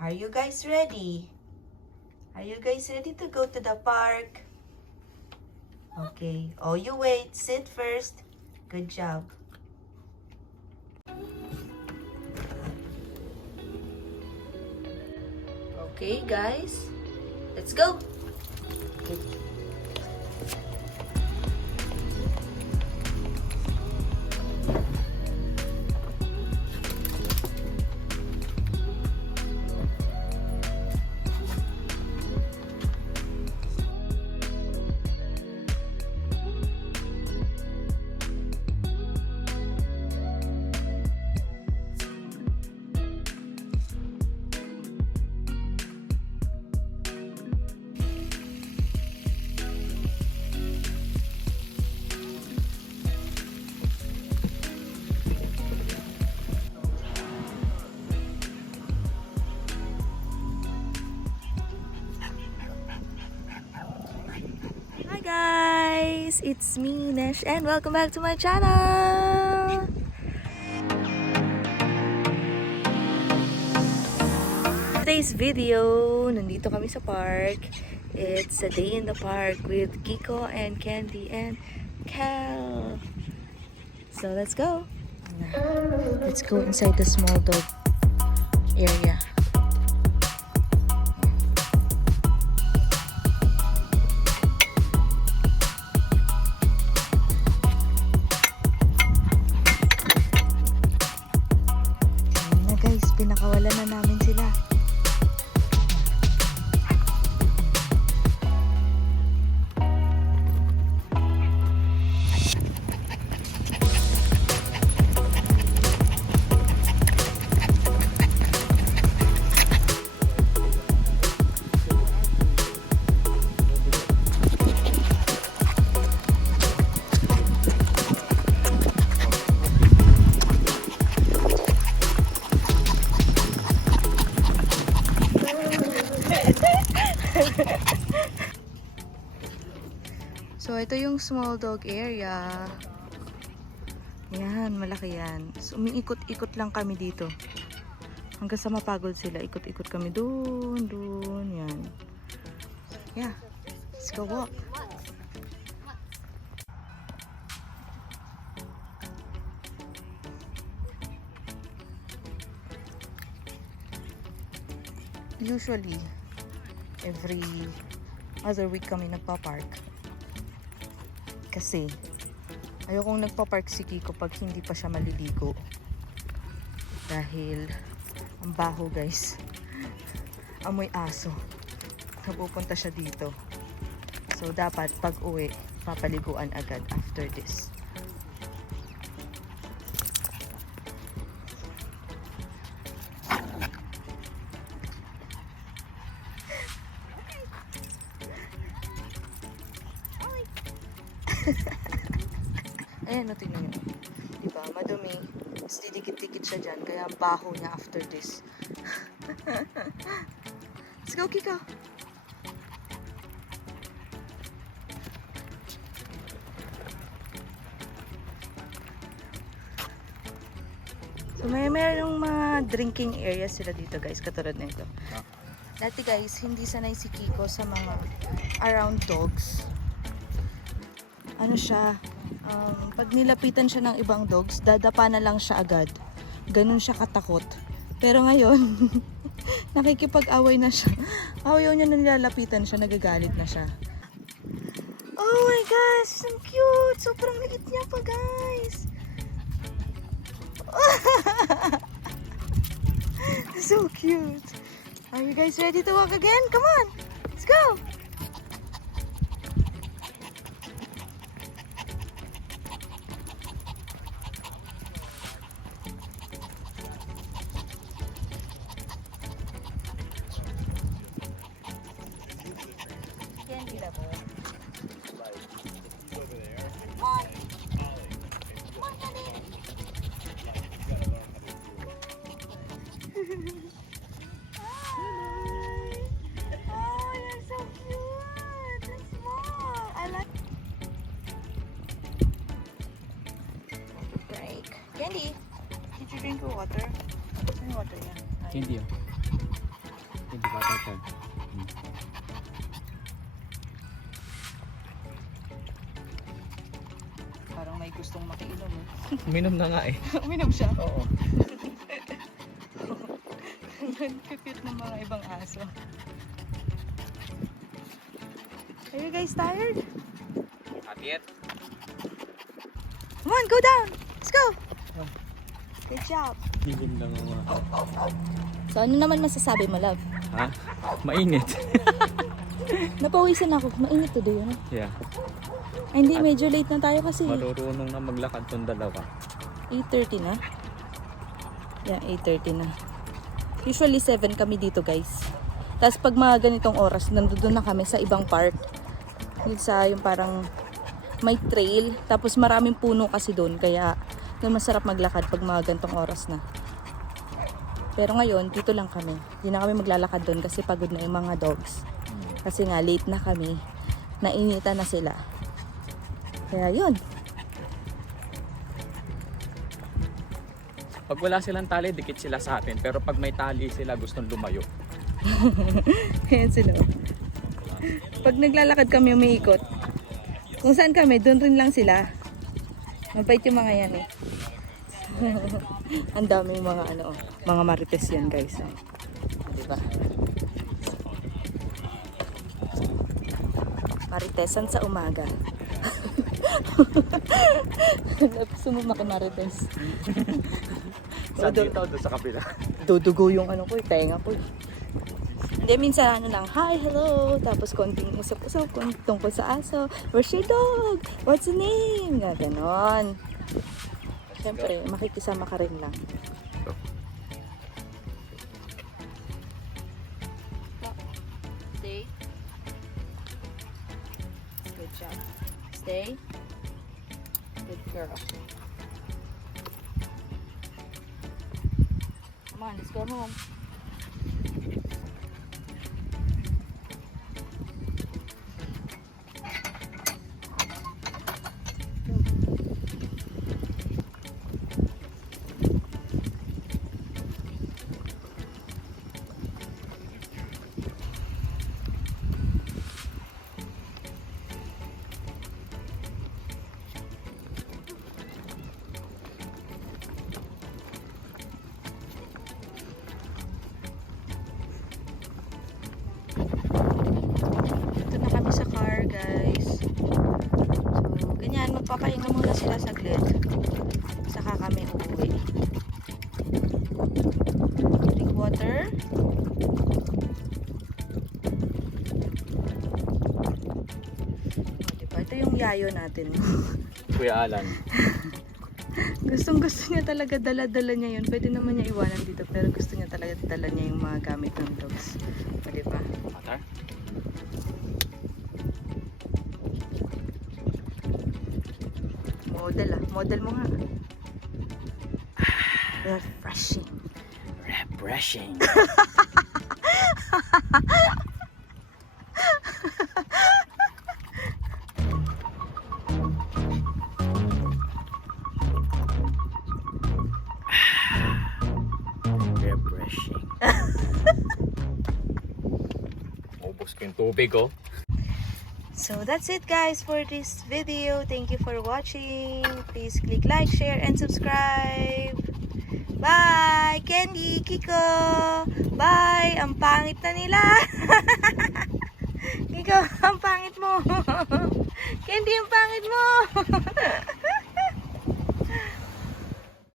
Are you guys ready? Are you guys ready to go to the park? Okay. Oh, you wait. Sit first. Good job. Okay, guys. Let's go. Okay. Hi guys, it's me Nesh and welcome back to my channel. Today's video, nandito kami sa park. It's a day in the park with Kiko and Candy and Cal. So let's go. Let's go inside the small dog area. Pinakawalan na namin sila. So, ito yung small dog area. Yan, malaki yan. So, umiikot-ikot lang kami dito. Hanggang sa mapagod sila, ikot-ikot kami dun, yan. Yeah, let's go walk. Usually, every other week kami nagpa-park. Kasi ayokong nagpa-park si Kiko pag hindi pa siya maliligo. Dahil ang baho guys. Amoy aso. Napupunta siya dito. So dapat pag uwi, papaliguan agad after this. Ayan, no, tingnan nyo. Diba, madumi. Tapos didikit-dikit siya dyan. Kaya ang baho niya after this. Let's go, Kiko! So, mayroong mga drinking area sila dito, guys. Katulad na ito. Dati, guys, hindi sanay si Kiko sa mga around dogs. Ano siya, pag nilapitan siya ng ibang dogs, dadapa na lang siya agad. Ganun siya katakot. Pero ngayon, nakikipag-away na siya. Ayaw niya na nilalapitan siya, nagagalit na siya. Oh my gosh, so cute! Sobrang liit niya pa, guys! So cute! Are you guys ready to walk again? Come on! Let's go! Candy, did you drink your water? Ano water yan? Candy. Hindi ba tayo? Parang may gustong makiinom eh. Uminom na nga eh. Uminom siya. Oo. Cute ng mga ibang aso. Are you guys tired? Not yet. Come on, go down! Let's go! Good job! Higil lang ako. So ano naman masasabi mo, love? Ha? Mainit. Napawisan ako. Mainit to doon. Yeah. Ay, hindi, medyo late na tayo kasi. Marurunong na maglakad tong dalawa. 8:30 na. Yeah, 8:30 na. Usually 7 kami dito, guys. Tapos pag mga ganitong oras, nandoon na kami sa ibang park. Yun sa yung parang may trail. Tapos maraming puno kasi doon. Kaya doon masarap maglakad pag mga ganitong oras na. Pero ngayon, dito lang kami. Hindi na kami maglalakad doon kasi pagod na yung mga dogs. Kasi nga, late na kami. Nainitan na sila. Kaya yun. Pag wala silang tali, dikit sila sa atin. Pero pag may tali sila, gustong lumayo. Ayan sila. Pag naglalakad kami umiikot, kung saan kami, doon rin lang sila. Mabait yung mga yan eh. Ang daming mga ano, mga marites yan, guys. Diba? Maritesan sa umaga. Gusto mo makimarites. Saan dito o doon sa kapila? Dudugo yung ano ko, tenga ko. Hindi, minsan ano lang, hi, hello. Tapos konting usap-usap tungkol sa aso. Where's your dog? What's the name? Nga, ganon. Siyempre, makikisama ka rin lang. Stay. Good job. Stay. Good girl. Come on, let's go home. Sa car, guys. So, ganyan, magpapahinga muna sila saglit. Saka kami uuwi. Drink water. O, diba? Ito yung yayo natin. Kuya Alan. Gustong gusto niya talaga, dala-dala niya yun. Pwede naman niya iwanan dito, pero gusto niya talaga dala niya yung mga gamit ng dogs. O, diba? Matar? Model model mo nga. Refreshing. Refreshing. Refreshing. Ubos ko yung tubig oh. So that's it, guys, for this video. Thank you for watching. Please click like, share, and subscribe. Bye! Candy, Kiko! Bye! Ang pangit na nila! Kiko, ang pangit mo! Candy, ang pangit mo!